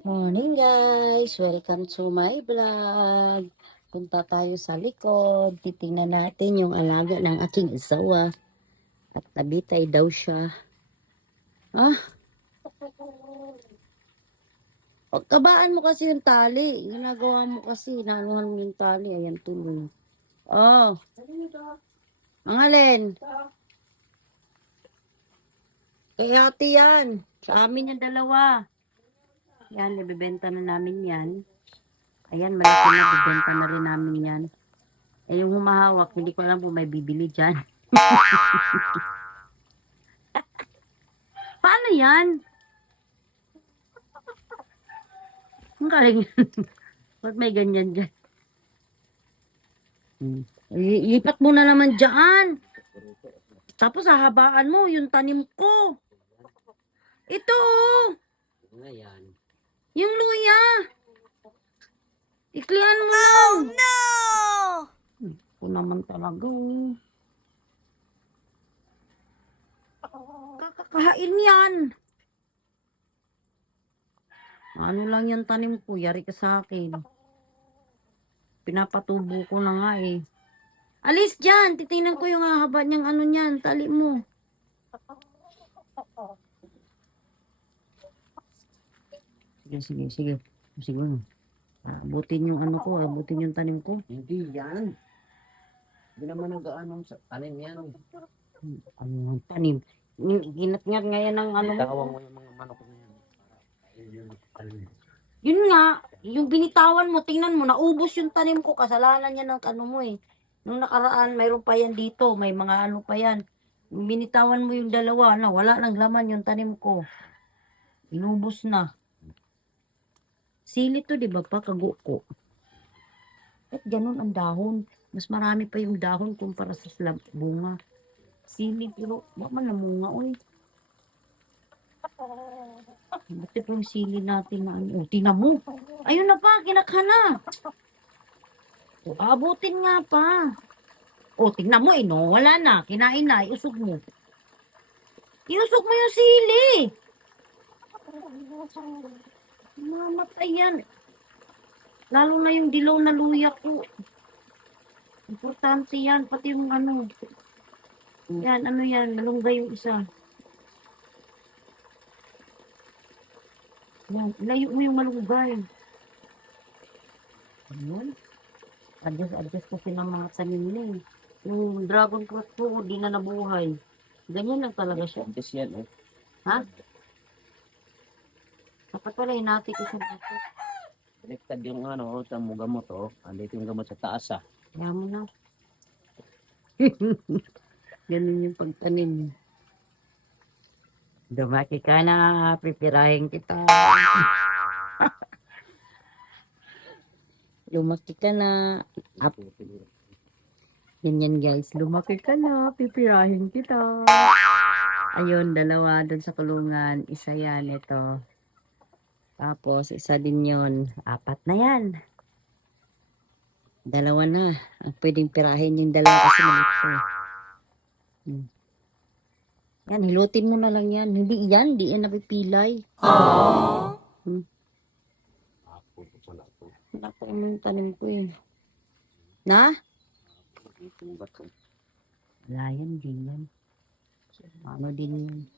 Morning guys! Welcome to my vlog. Punta tayo sa likod. Titingnan natin yung alaga ng aking asawa. At nabitay daw siya. Ah, pagkabaan mo kasi yung tali. Ginagawa mo kasi. Nanuhan mo yung tali. Ayan tuloy. Oh, ang alin? Kay ate yan. Sa amin yung dalawa. Yan, ibibenta na namin yan. Ayan, malaki na. Ibibenta na rin namin yan. Eh, yung humahawak, hindi ko alam kung may bibili dyan. Paano yan? Ang galing. Ba't may ganyan dyan? Lipat mo na naman dyan. Tapos hahabaan mo yung tanim ko. Ito oh. Yung luya. Iklian mo na. Oh no! Ako naman talaga. Kakakahain yan. Ano lang yung tanim ko. Yari ka sa akin. Pinapatubo ko na nga eh. Alis dyan. Titingnan ko yung haba niyang ano niyan. Tali mo. Sige. Sige. Abutin yung ano ko. Abutin yung tanim ko. Hindi yan. Hindi naman nag-aanong sa tanim yan. Ano yung tanim? Ginat-ngat ngayon ng ano. Tawang mo yung mga manok na yan. Yun nga. Yung binitawan mo. Tingnan mo. Naubos yung tanim ko. Kasalanan niya ng ano mo eh. Nung nakaraan, mayroon pa yan dito. May mga ano pa yan. Binitawan mo yung dalawa na wala nang laman yung tanim ko. Inubos na. Sili to, di ba pa? Kago ko. At ganun ang dahon. Mas marami pa yung dahon kumpara sa bunga. Sili, pero baka man namunga, oy. Ba't ito yung sili natin na ano? Tingnan mo. Ayun na pa, kinakha na. Abutin nga pa. Tingnan mo, no? Wala na. Kinain na. Iusog mo. Iusog mo yung sili. Mamatay yan. Lalo na yung dilaw na luya ko. Importante yan. Pati yung ano. Yan, ano yan. Malunggay yung isa. Yan, layo mo yung malunggay. Ayun. Adjust kasi ng mga tanim niya eh. Yung dragon fruit ko, di na nabuhay. Ganyan lang talaga siya. Yes, yan eh. Ha? Dapat pala hinati ko siya dito. Baliktad yung ano, tamo gamot oh. Andito yung gamot sa taas ah. Kaya mo na. Ganun yung pagtanim. Dumaki ka na, pipirahin kita. Lumaki ka na. Up. Ganyan guys, lumaki ka na, pipirahin kita. Ayun, dalawa doon sa kulungan. Isa yan, ito. Tapos, isa din yon. 4 na yan. Dalawa na. Ang pwedeng pirahin yung dalawa kasi maliit ko. Yan, hilutin mo na lang yan. Hindi yan napipilay. Aww. Wala pa yung tanim ko eh. Na? Wala yan, din yan. Ano din yan.